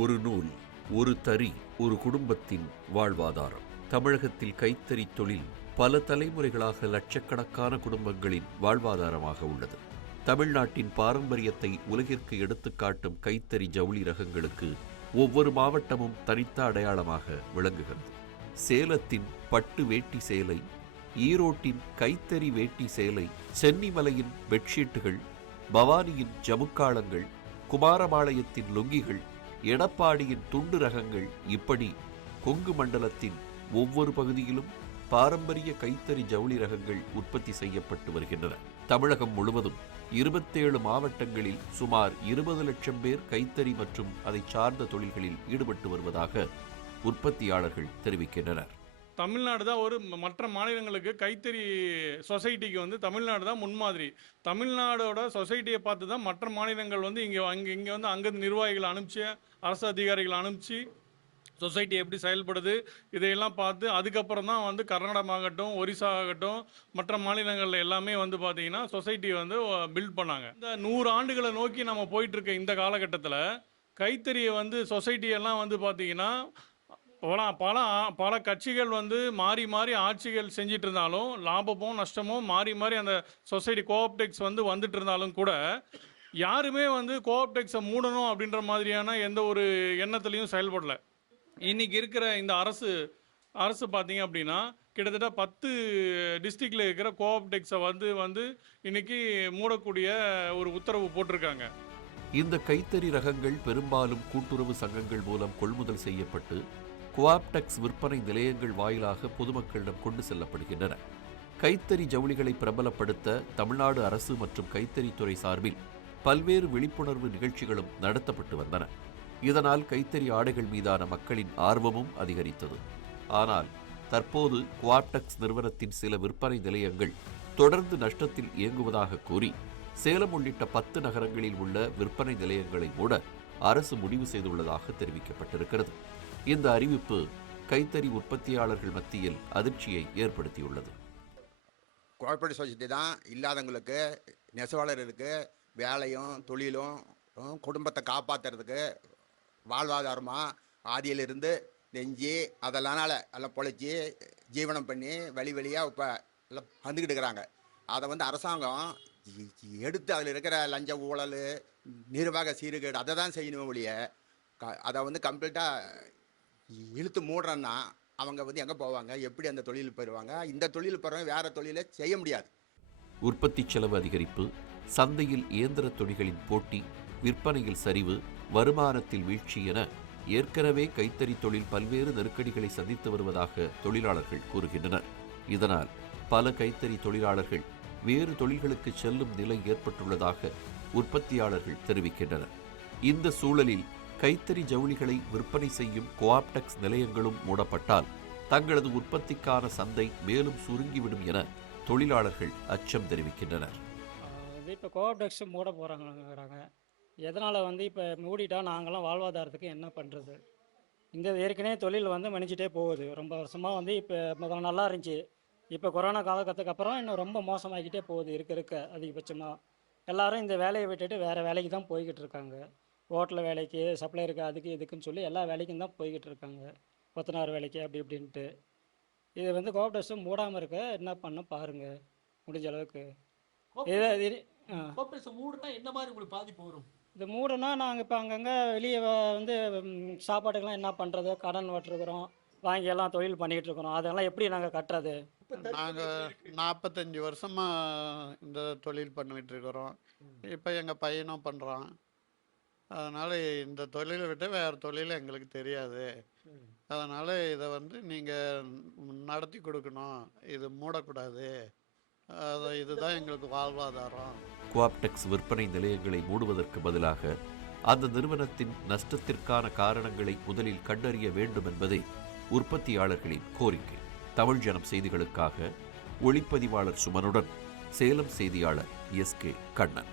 ஒரு நூல், ஒரு தறி, ஒரு குடும்பத்தின் வாழ்வாதாரம். தமிழகத்தில் கைத்தறி தொழில் பல தலைமுறைகளாக லட்சக்கணக்கான குடும்பங்களின் வாழ்வாதாரமாக உள்ளது. தமிழ்நாட்டின் பாரம்பரியத்தை உலகிற்கு எடுத்துக்காட்டும் கைத்தறி ஜவுளி ரகங்களுக்கு ஒவ்வொரு மாவட்டமும் தனித்த அடையாளமாக விளங்குகிறது. சேலத்தின் பட்டு வேட்டி சேலை, ஈரோட்டின் கைத்தறி வேட்டி சேலை, சென்னிமலையின் பெட்ஷீட்டுகள், பவானியின் ஜமுக்காளங்கள், குமாரபாளையத்தின் லுங்கிகள், எடப்பாடியின் துண்டு ரகங்கள், இப்படி கொங்கு மண்டலத்தின் ஒவ்வொரு பகுதியிலும் பாரம்பரிய கைத்தறி ஜவுளி ரகங்கள் உற்பத்தி செய்யப்பட்டு வருகின்றன. தமிழகம் முழுவதும் 27 மாவட்டங்களில் சுமார் 20 லட்சம் பேர் கைத்தறி மற்றும் அதை சார்ந்த தொழில்களில் ஈடுபட்டு வருவதாக உற்பத்தியாளர்கள் தெரிவிக்கின்றனர். தமிழ்நாடு தான் மற்ற மாநிலங்களுக்கு கைத்தறி சொசைட்டிக்கு தமிழ்நாடு தான் முன்மாதிரி. தமிழ்நாடோட சொசைட்டியை பார்த்து தான் மற்ற மாநிலங்கள் இங்கே அங்கேருந்து நிர்வாகிகளை அனுப்பிச்சு, அரசு அதிகாரிகளை அனுப்பிச்சு சொசைட்டி எப்படி செயல்படுது இதையெல்லாம் பார்த்து அதுக்கப்புறம் தான் கர்நாடகம் ஆகட்டும், ஒரிசா ஆகட்டும், மற்ற மாநிலங்களில் எல்லாமே பார்த்தீங்கன்னா சொசைட்டியை பில்ட் பண்ணாங்க. இந்த 100 ஆண்டுகளை நோக்கி நம்ம போயிட்டுருக்க இந்த காலகட்டத்தில் கைத்தறியை சொசைட்டியெல்லாம் பார்த்தீங்கன்னா பல கட்சிகள் மாறி மாறி ஆட்சிகள் செஞ்சிட்டு இருந்தாலும் லாபமும் நஷ்டமும் மாறி மாறி அந்த சொசைட்டி கோஆப்டெக்ஸ் வந்துட்டு இருந்தாலும் கூட யாருமே கோஆப்டெக்ஸை மூடணும் அப்படின்ற மாதிரியான எந்த ஒரு எண்ணத்துலையும் செயல்படலை. இன்னைக்கு இருக்கிற இந்த அரசு பார்த்தீங்க அப்படின்னா கிட்டத்தட்ட 10 டிஸ்ட்ரிக்டில் இருக்கிற கோஆப்டெக்ஸை இன்னைக்கு மூடக்கூடிய ஒரு உத்தரவு போட்டிருக்காங்க. இந்த கைத்தறி ரகங்கள் பெரும்பாலும் கூட்டுறவு சங்கங்கள் மூலம் கொள்முதல் செய்யப்பட்டு கோஆப்டெக்ஸ் விற்பனை நிலையங்கள் வாயிலாக பொதுமக்களிடம் கொண்டு செல்லப்படுகின்றன. கைத்தறி ஜவுளிகளை பிரபலப்படுத்த தமிழ்நாடு அரசு மற்றும் கைத்தறித்துறை சார்பில் பல்வேறு விழிப்புணர்வு நிகழ்ச்சிகளும் நடத்தப்பட்டு வந்தன. இதனால் கைத்தறி ஆடைகள் மீதான மக்களின் ஆர்வமும் அதிகரித்தது. ஆனால் தற்போது கோஆப்டெக்ஸ் நிறுவனத்தின் சில விற்பனை நிலையங்கள் தொடர்ந்து நஷ்டத்தில் இயங்குவதாக கூறி சேலம் உள்ளிட்ட 10 நகரங்களில் உள்ள விற்பனை நிலையங்களை மூட அரசு முடிவு செய்துள்ளதாக தெரிவிக்கப்பட்டிருக்கிறது. இந்த அறிவிப்பு கைத்தறி உற்பத்தியாளர்கள் மத்தியில் அதிர்ச்சியை ஏற்படுத்தியுள்ளது. கோஆபரேட்டிவ் சொசைட்டி தான் இல்லாதவங்களுக்கு, நெசவாளருக்கு வேலையும் தொழிலும் குடும்பத்தை காப்பாற்றுறதுக்கு வாழ்வாதாரமாக ஆதியிலிருந்து நெஞ்சு அதெல்லாம் எல்லாம் பொழைச்சி ஜீவனம் பண்ணி வழியாக இப்போ எல்லாம் வந்துக்கிட்டு இருக்கிறாங்க. அதை அரசாங்கம் எடுத்து அதில் இருக்கிற லஞ்ச ஊழல், நிர்வாக சீர்கேடு அதை தான் செய்யணும் ஒழிய அதை கம்ப்ளீட்டாக இழுத்து மூடுறன்னா அவங்க எங்கே போவாங்க, எப்படி அந்த தொழில் போயிடுவாங்க? இந்த தொழில் போகிறவங்க வேறு தொழிலை செய்ய முடியாது. உற்பத்தி செலவு அதிகரிப்பு, சந்தையில் இயந்திர தொழில்களின் போட்டி, விற்பனையில் சரிவு, வருமானத்தில் வீழ்ச்சி என ஏற்கனவே கைத்தறி தொழில் பல்வேறு நெருக்கடிகளை சந்தித்து வருவதாக தொழிலாளர்கள் கூறுகின்றனர். இதனால் பல கைத்தறி தொழிலாளர்கள் வேறு தொழில்களுக்கு செல்லும் நிலை ஏற்பட்டுள்ளதாக உற்பத்தியாளர்கள் தெரிவிக்கின்றனர். இந்த சூழலில் கைத்தறி ஜவுளிகளை விற்பனை செய்யும் கோஆப்டெக்ஸ் நிலையங்களும் மூடப்பட்டால் தங்களது உற்பத்திக்கான சந்தை மேலும் சுருங்கிவிடும் என தொழிலாளர்கள் அச்சம் தெரிவிக்கின்றனர். இப்போ கோஆப்டெக்ஸ் மூட போகிறாங்க. எதனால் இப்போ மூடிட்டா நாங்களாம் வாழ்வாதாரத்துக்கு என்ன பண்ணுறது? இந்த ஏற்கனவே தொழில் மணிச்சிட்டே போகுது. ரொம்ப வருஷமாக இப்போ முதல்ல நல்லா இருந்துச்சு. இப்போ கொரோனா காலகட்டத்துக்கு அப்புறம் இன்னும் ரொம்ப மோசமாகிக்கிட்டே போகுது. இருக்க அதிகபட்சமாக எல்லாரும் இந்த வேலையை விட்டுட்டு வேறு வேலைக்கு தான் போய்கிட்டு இருக்காங்க. ஹோட்டல் வேலைக்கு, சப்ளையருக்கு, அதுக்கு இதுக்குன்னு சொல்லி எல்லா வேலைக்கும் தான் போய்கிட்டு இருக்காங்க. கொத்தனார் வேலைக்கு அப்படி இப்படின்ட்டு. இது கோஆப்டெக்ஸும் மூடாமல் இருக்க என்ன பண்ண பாருங்கள் முடிஞ்ச அளவுக்கு. மூடுனா என்ன மாதிரி உங்களுக்கு பாதிப்பு வரும்? இது மூடுனா நாங்கள் இப்போ அங்கங்கே வெளியே சாப்பாட்டுக்கெல்லாம் என்ன பண்ணுறது? கடன் வட்டிருக்கிறோம், வாங்கியெல்லாம் தொழில் பண்ணிகிட்டு இருக்கிறோம். அதெல்லாம் எப்படி நாங்கள் கட்டுறது? நாங்கள் 45 வருஷமாக இந்த தொழில் பண்ணிகிட்டு இருக்கிறோம். இப்போ எங்கள் பையனும் பண்ணுறான். அதனால் இந்த தொழிலை விட்டு வேறு தொழில் எங்களுக்கு தெரியாது. அதனால் இதை நீங்கள் நடத்தி கொடுக்கணும், இது மூடக்கூடாது. இதுதான் எங்களுக்கு வாழ்வாதாரம். கோஆப்டெக்ஸ் விற்பனை நிலையங்களை மூடுவதற்கு பதிலாக அந்த நிறுவனத்தின் நஷ்டத்திற்கான காரணங்களை முதலில் கண்டறிய வேண்டும் என்பதே உற்பத்தியாளர்களின் கோரிக்கை. தமிழ் ஜனம் செய்திகளுக்காக ஒளிப்பதிவாளர் சுமனுடன் சேலம் செய்தியாளர் SK கண்ணன்.